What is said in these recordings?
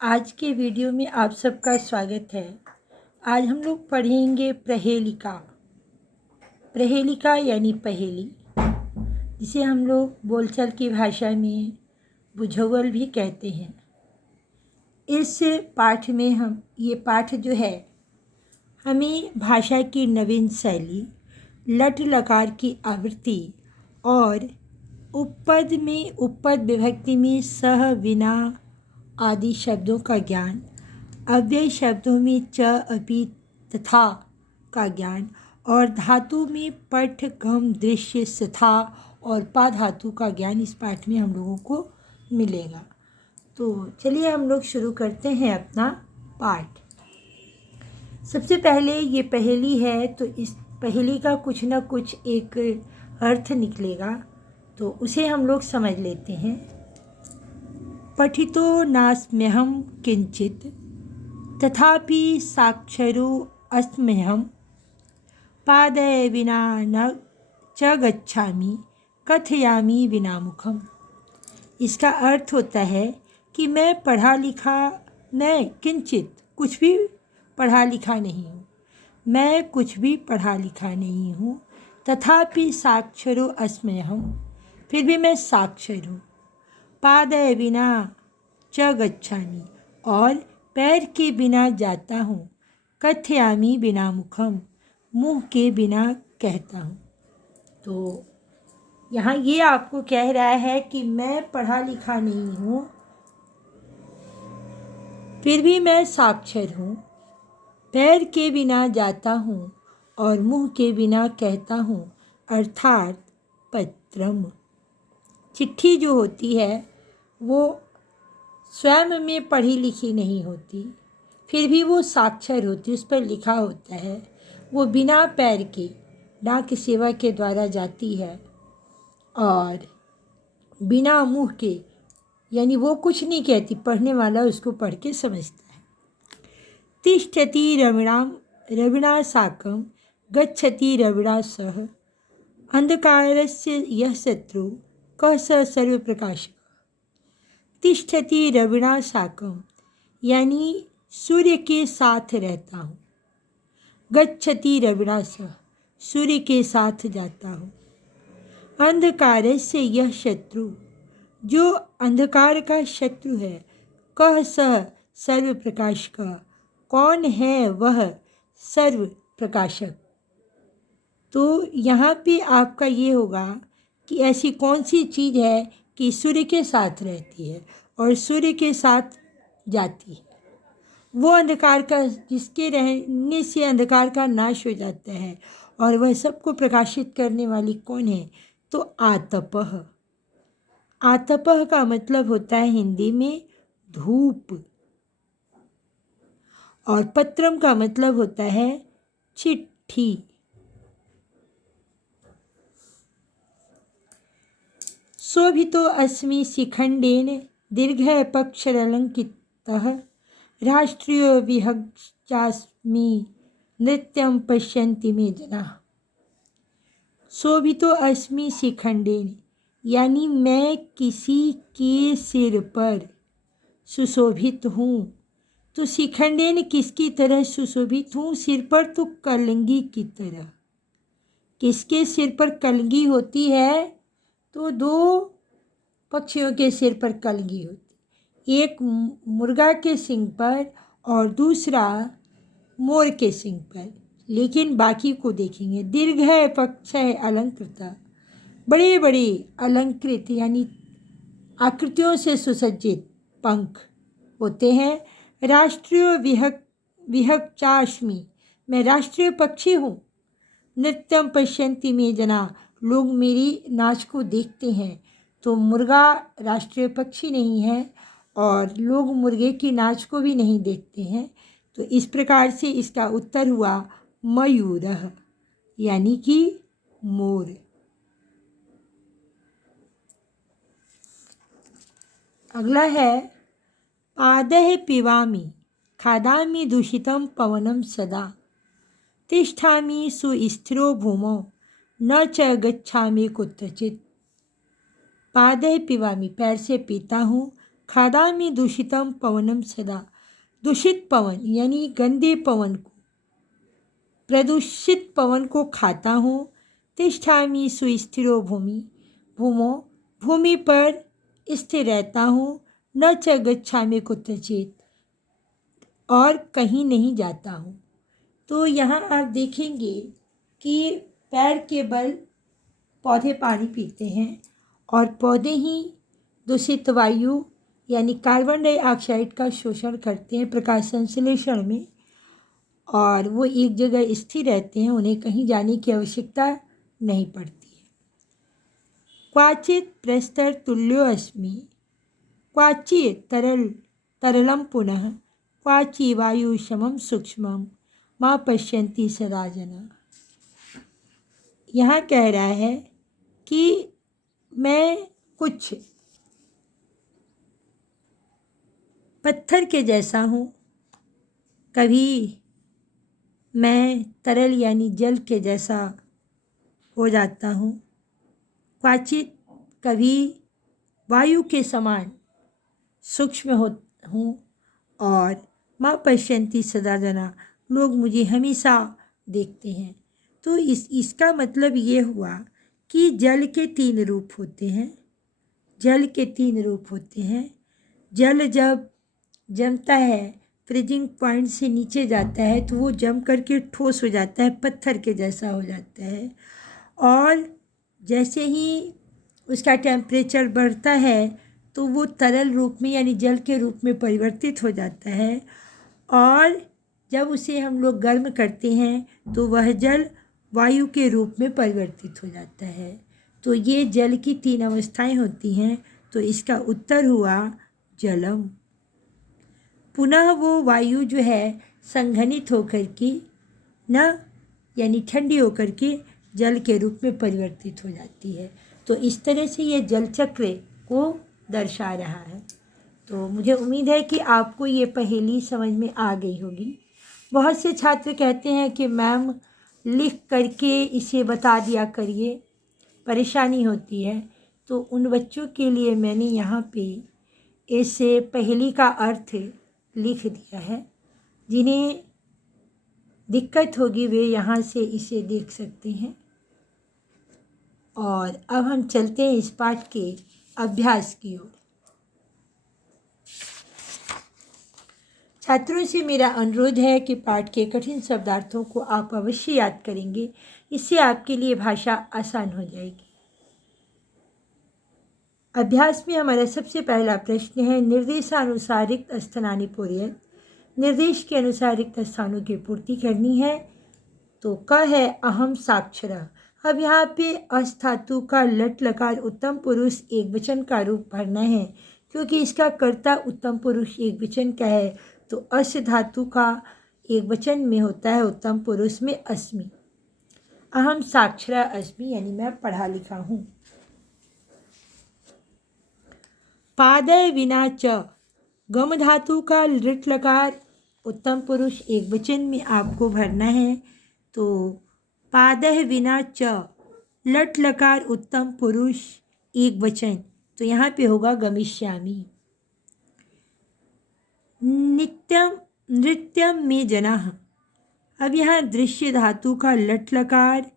आज के वीडियो में आप सबका स्वागत है। आज हम लोग पढ़ेंगे प्रहेलिका। प्रहेलिका यानी पहेली, जिसे हम लोग बोलचाल की भाषा में बुझावल भी कहते हैं। इस पाठ में ये पाठ जो है हमें भाषा की नवीन शैली, लट लकार की आवृत्ति और उपपद विभक्ति में सह, विना आदि शब्दों का ज्ञान, अव्यय शब्दों में च, अपि, तथा का ज्ञान और धातु में पठ, गम, दृश्य, सथा और पा धातु का ज्ञान इस पाठ में हम लोगों को मिलेगा। तो चलिए हम लोग शुरू करते हैं अपना पाठ। सबसे पहले ये पहेली है, तो इस पहेली का कुछ ना कुछ एक अर्थ निकलेगा, तो उसे हम लोग समझ लेते हैं। पठितो नास्म्यहं किंचित तथापि साक्षरो अस्म्यहं, पादय विना न च गच्छामि, कथयामि विना मुखम। इसका अर्थ होता है कि मैं किंचित कुछ भी पढ़ा लिखा नहीं हूँ, मैं कुछ भी पढ़ा लिखा नहीं हूँ। तथापि साक्षरो अस्म्यहं, फिर भी मैं साक्षर हूँ। पादय बिना च गच्छामि, और पैर के बिना जाता हूँ। कथयामि बिना मुखम, मुँह के बिना कहता हूँ। तो यहाँ ये आपको कह रहा है कि मैं पढ़ा लिखा नहीं हूँ, फिर भी मैं साक्षर हूँ। पैर के बिना जाता हूँ और मुँह के बिना कहता हूँ, अर्थात पत्रम। चिट्ठी जो होती है वो स्वयं में पढ़ी लिखी नहीं होती, फिर भी वो साक्षर होती, उस पर लिखा होता है। वो बिना पैर के डाक सेवा के द्वारा जाती है और बिना मुँह के, यानी वो कुछ नहीं कहती, पढ़ने वाला उसको पढ़ के समझता है। तिष्ठति रविणा साकं गच्छति रविणा सह, अंधकारस्य यः शत्रु कः स सर्वप्रकाशः। तिष्ठति रविणा साकं, यानी सूर्य के साथ रहता हूँ। गच्छति रविणा सह, सूर्य के साथ जाता हूँ। अंधकारस्य यः शत्रु, जो अंधकार का शत्रु है। कः सः सर्वप्रकाशः, कौन है वह सर्व प्रकाशक। तो यहाँ पे आपका ये होगा कि ऐसी कौन सी चीज़ है कि सूर्य के साथ रहती है और सूर्य के साथ जाती है। वो अंधकार का, जिसके रहने से अंधकार का नाश हो जाता है, और वह सबको प्रकाशित करने वाली कौन है, तो आतपः। आतपः का मतलब होता है हिंदी में धूप, और पत्रम का मतलब होता है चिट्ठी। शोभितो अस्मि शिखंडेन दीर्घ पक्षरलंकितः, राष्ट्रीय विहंगश्चास्मि नृत्यं पश्यन्ति मे जनाः। शोभितो अस्मि शिखंडेन, यानी मैं किसी के सिर पर सुशोभित हूँ। तो शिखंडेन किसकी तरह सुशोभित हूँ? सिर पर तो कलंगी की तरह। किसके सिर पर कलंगी होती है? तो दो पक्षियों के सिर पर कलगी होती, एक मुर्गा के सींग पर और दूसरा मोर के सींग पर। लेकिन बाकी को देखेंगे, दीर्घ पक्ष अलंकृत, बड़े बड़े अलंकृत यानी आकृतियों से सुसज्जित पंख होते हैं। राष्ट्रीय विहंगश्चास्मि, मैं राष्ट्रीय पक्षी हूँ। नृत्यम पश्यन्ति मे जना, लोग मेरी नाच को देखते हैं। तो मुर्गा राष्ट्रीय पक्षी नहीं है और लोग मुर्गे की नाच को भी नहीं देखते हैं। तो इस प्रकार से इसका उत्तर हुआ मयूरः, यानी कि मोर। अगला है पादः पिबामि खादामि दूषितं पवनं सदा, तिष्ठामि सुस्थिरो भूमौ न च गच्छामि कुत्रचित्। पादः पिबामि, पैर से पीता हूँ। खादामि दूषितम पवनम सदा। दूषित पवन यानी गंदे पवन को, प्रदूषित पवन को खाता हूँ। तिष्ठामि सुस्थिरो भूमि, भूमो भूमि पर स्थिर रहता हूँ। न च गच्छामि कुत्रचित, और कहीं नहीं जाता हूँ। तो यहाँ आप देखेंगे कि पैर के बल पौधे पानी पीते हैं और पौधे ही दूषित वायु यानी कार्बन डाइऑक्साइड का शोषण करते हैं प्रकाश संश्लेषण में, और वो एक जगह स्थिर रहते हैं, उन्हें कहीं जाने की आवश्यकता नहीं पड़ती है। क्वाचित प्रस्तर तुल्यो अस्मि, क्वाचित तरलम पुनः, क्वाचि वायु समम सूक्ष्मम माँ पश्यन्ति सदा जना। यहाँ कह रहा है कि मैं कुछ पत्थर के जैसा हूँ, कभी मैं तरल यानी जल के जैसा हो जाता हूँ, क्वाचित कभी वायु के समान सूक्ष्म हूँ, और माँ पश्यन्ति सदा जना, लोग मुझे हमेशा देखते हैं। तो इसका मतलब ये हुआ कि जल के 3 रूप होते हैं। जल के 3 रूप होते हैं। जल जब जमता है, फ्रीजिंग पॉइंट से नीचे जाता है, तो वो जम करके ठोस हो जाता है, पत्थर के जैसा हो जाता है। और जैसे ही उसका टेम्परेचर बढ़ता है तो वो तरल रूप में यानी जल के रूप में परिवर्तित हो जाता है, और जब उसे हम लोग गर्म करते हैं तो वह जल वायु के रूप में परिवर्तित हो जाता है। तो ये जल की 3 अवस्थाएं होती हैं। तो इसका उत्तर हुआ जलम। पुनः वो वायु जो है संघनित होकर के न यानी ठंडी होकर के जल के रूप में परिवर्तित हो जाती है। तो इस तरह से ये जल चक्र को दर्शा रहा है। तो मुझे उम्मीद है कि आपको ये पहेली समझ में आ गई होगी। बहुत से छात्र कहते हैं कि मैम लिख करके इसे बता दिया करिए, परेशानी होती है। तो उन बच्चों के लिए मैंने यहाँ पे इस पहेली का अर्थ लिख दिया है। जिन्हें दिक्कत होगी वे यहाँ से इसे देख सकते हैं। और अब हम चलते हैं इस पाठ के अभ्यास की ओर। छात्रों से मेरा अनुरोध है कि पाठ के कठिन शब्दार्थों को आप अवश्य याद करेंगे, इससे आपके लिए भाषा आसान हो जाएगी। अभ्यास में हमारा सबसे पहला प्रश्न है, निर्देशानुसार रिक्त स्थानानि पूरयेत्। निर्देश के अनुसार रिक्त स्थानों की पूर्ति करनी है। तो क है अहम साक्षरः। अब यहाँ पे अस धातु का लट लकार उत्तम पुरुष एक वचन का रूप भरना है, क्योंकि इसका कर्ता उत्तम पुरुष एक वचन का है। तो अस धातु का एक वचन में होता है उत्तम पुरुष में अस्मि। अहम साक्षरा अस्मि यानी मैं पढ़ा लिखा हूँ। पादय विना च, गम धातु का लृट लकार उत्तम पुरुष एक वचन में आपको भरना है। तो पादय विना च, लट लकार उत्तम पुरुष एक वचन, तो यहाँ पे होगा गमिष्यामि। नित्यम नृत्यम में जनाः। अब यहाँ दृश्य धातु का लट लकार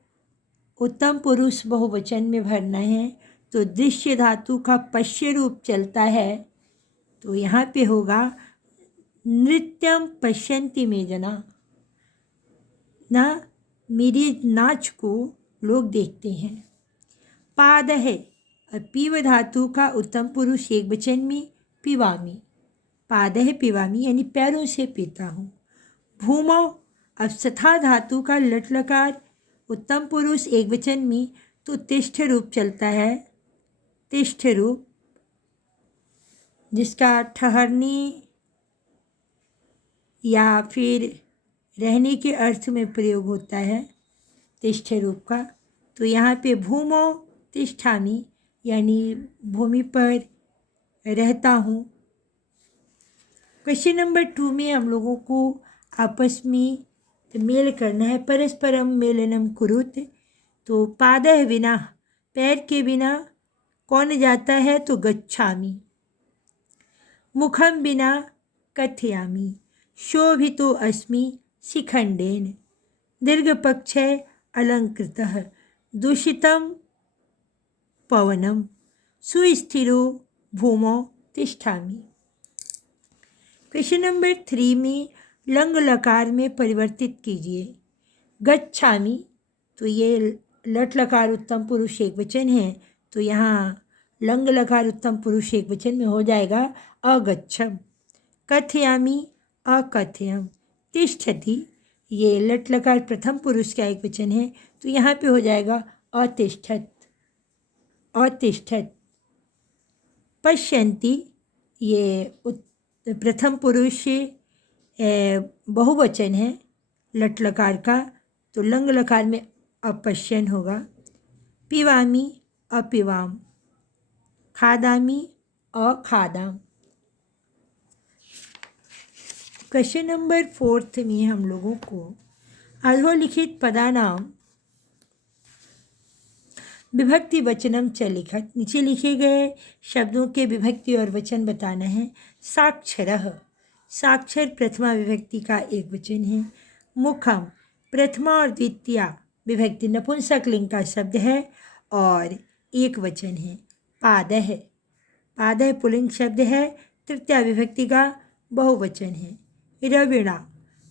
उत्तम पुरुष बहुवचन में भरना है। तो दृश्य धातु का पश्य रूप चलता है, तो यहाँ पे होगा नृत्यम पश्यन्ति में जना, ना मेरी नाच को लोग देखते हैं। पाद है, अब पीव धातु का उत्तम पुरुष एक वचन में पिवामी। पाद है पिवामी यानी पैरों से पीता हूँ। भूमौ, अब सथा धातु का लट लकार उत्तम पुरुष एक वचन में, तो तिष्ठ रूप चलता है। तिष्ठ रूप जिसका ठहरने या फिर रहने के अर्थ में प्रयोग होता है तिष्ठ रूप का। तो यहाँ पे भूमौ तिष्ठामि यानी भूमि पर रहता हूँ। क्वेश्चन नंबर 2 में हम लोगों को आपस में मेल करना है। परस्परम मेलनम कुरुत। तो पादः विना, पैर के बिना कौन जाता है, तो गच्छामि। मुखं विना कथयामि शोभितो अस्मि शिखण्डेन दीर्घपक्षे अलङ्कृतः दूषितं पवनं सुस्थिरो भूमौ तिष्ठामि। क्वेश्चन नंबर 3 में लंग लकार में परिवर्तित कीजिए। गच्छामि, तो ये लट लकार उत्तम पुरुष एक वचन है, तो यहाँ लंग लकार उत्तम पुरुष एक वचन में हो जाएगा अगच्छम। कथयामि अकथयम। तिष्ठति, ये लट लकार प्रथम पुरुष का एक वचन है, तो यहाँ पे हो जाएगा अतिष्ठत अतिष्ठत। पश्यन्ति, ये प्रथम पुरुष बहुवचन है लट लकार का, तो लंग लकार में अपश्यन होगा। पिबामि अपिबाम। खादामि अखादाम। क्वेश्चन नंबर 4 में हम लोगों को अधोलिखित पदानाम विभक्ति वचनम च लिखत, नीचे लिखे गए शब्दों के विभक्ति और वचन बताना है। साक्षरः, साक्षर प्रथमा विभक्ति का एक वचन है। मुखम, प्रथमा और द्वितीया विभक्ति नपुंसक लिंग का शब्द है और एक वचन है। पादः, पादः पुल्लिंग शब्द है, तृतीया विभक्ति का बहुवचन है। रविणा,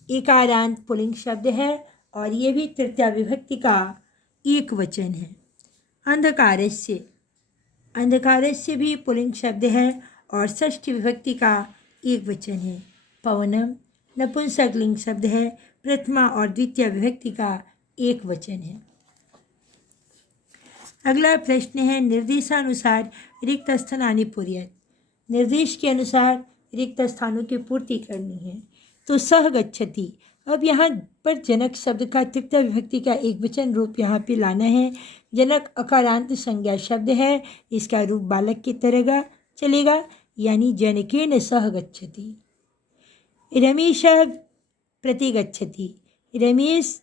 एकारांत पुल्लिंग शब्द है और ये भी तृतीया विभक्ति का एक वचन है। अंधकारस्य, अंधकारस्य भी पुल्लिंग शब्द है और षष्ठी विभक्ति का एक वचन है। पवनम नपुंसक लिंग शब्द है, प्रथमा और द्वितीय विभक्ति का एक वचन है। अगला प्रश्न है निर्देशानुसार रिक्त स्थानानि पूर्यत, निर्देश के अनुसार रिक्त स्थानों की पूर्ति करनी है। तो सह गच्छति, अब यहाँ पर जनक शब्द का तृतीय विभक्ति का एक वचन रूप यहाँ पे लाना है। जनक अकारांत संज्ञा शब्द है, इसका रूप बालक की तरह चलेगा, यानी जनकेन सह गच्छति। रमेश प्रति गच्छति, रमेश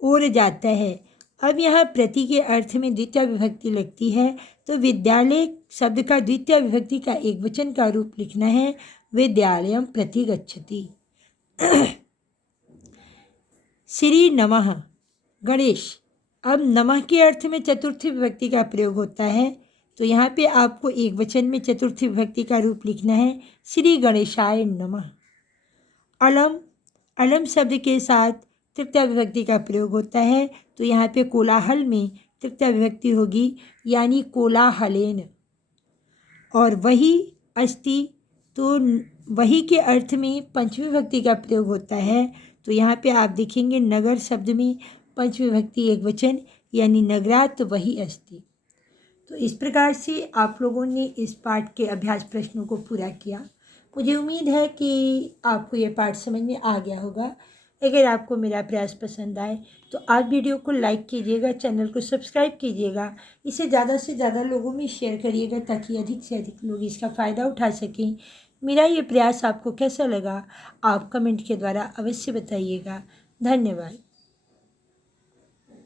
ओर जाता है। अब यहाँ प्रति के अर्थ में द्वितीय विभक्ति लगती है, तो विद्यालय शब्द का द्वितीय विभक्ति का एक वचन का रूप लिखना है। विद्यालयम प्रति गच्छति। श्री नमः गणेश, अब नमः के अर्थ में चतुर्थी विभक्ति का प्रयोग होता है, तो यहाँ पे आपको एक वचन में चतुर्थी विभक्ति का रूप लिखना है। श्री गणेशाय नमः। अलम, अलम शब्द के साथ तृतीय विभक्ति का प्रयोग होता है, तो यहाँ पे कोलाहल में तृतीय विभक्ति होगी, यानी कोलाहलेन। और वही अस्ति, तो वही के अर्थ में पंचमी विभक्ति का प्रयोग होता है, तो यहाँ पे आप देखेंगे नगर शब्द में पंचमी विभक्ति एक वचन, यानी नगरात वही अस्ति। तो इस प्रकार से आप लोगों ने इस पाठ के अभ्यास प्रश्नों को पूरा किया। मुझे उम्मीद है कि आपको ये पाठ समझ में आ गया होगा। अगर आपको मेरा प्रयास पसंद आए तो आप वीडियो को लाइक कीजिएगा, चैनल को सब्सक्राइब कीजिएगा, इसे ज़्यादा से ज़्यादा लोगों में शेयर करिएगा ताकि अधिक से अधिक लोग इसका फ़ायदा उठा सकें। मेरा ये प्रयास आपको कैसा लगा आप कमेंट के द्वारा अवश्य बताइएगा। धन्यवाद।